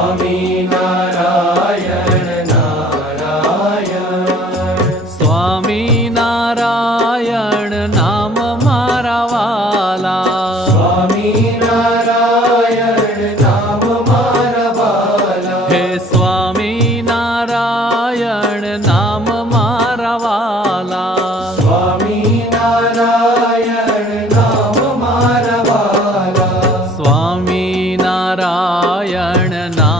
સ્વામિનારાયણ નારાયણ. સ્વામિનારાયણ નામ મારા વાલા. સ્વામિનારાયણ નામ મારા વાલા. હે સ્વામિનારાયણ નામ મારા વાલા. સ્વામિનારાયણ નામ મારા વાલા. સ્વામિનારાયણ નામ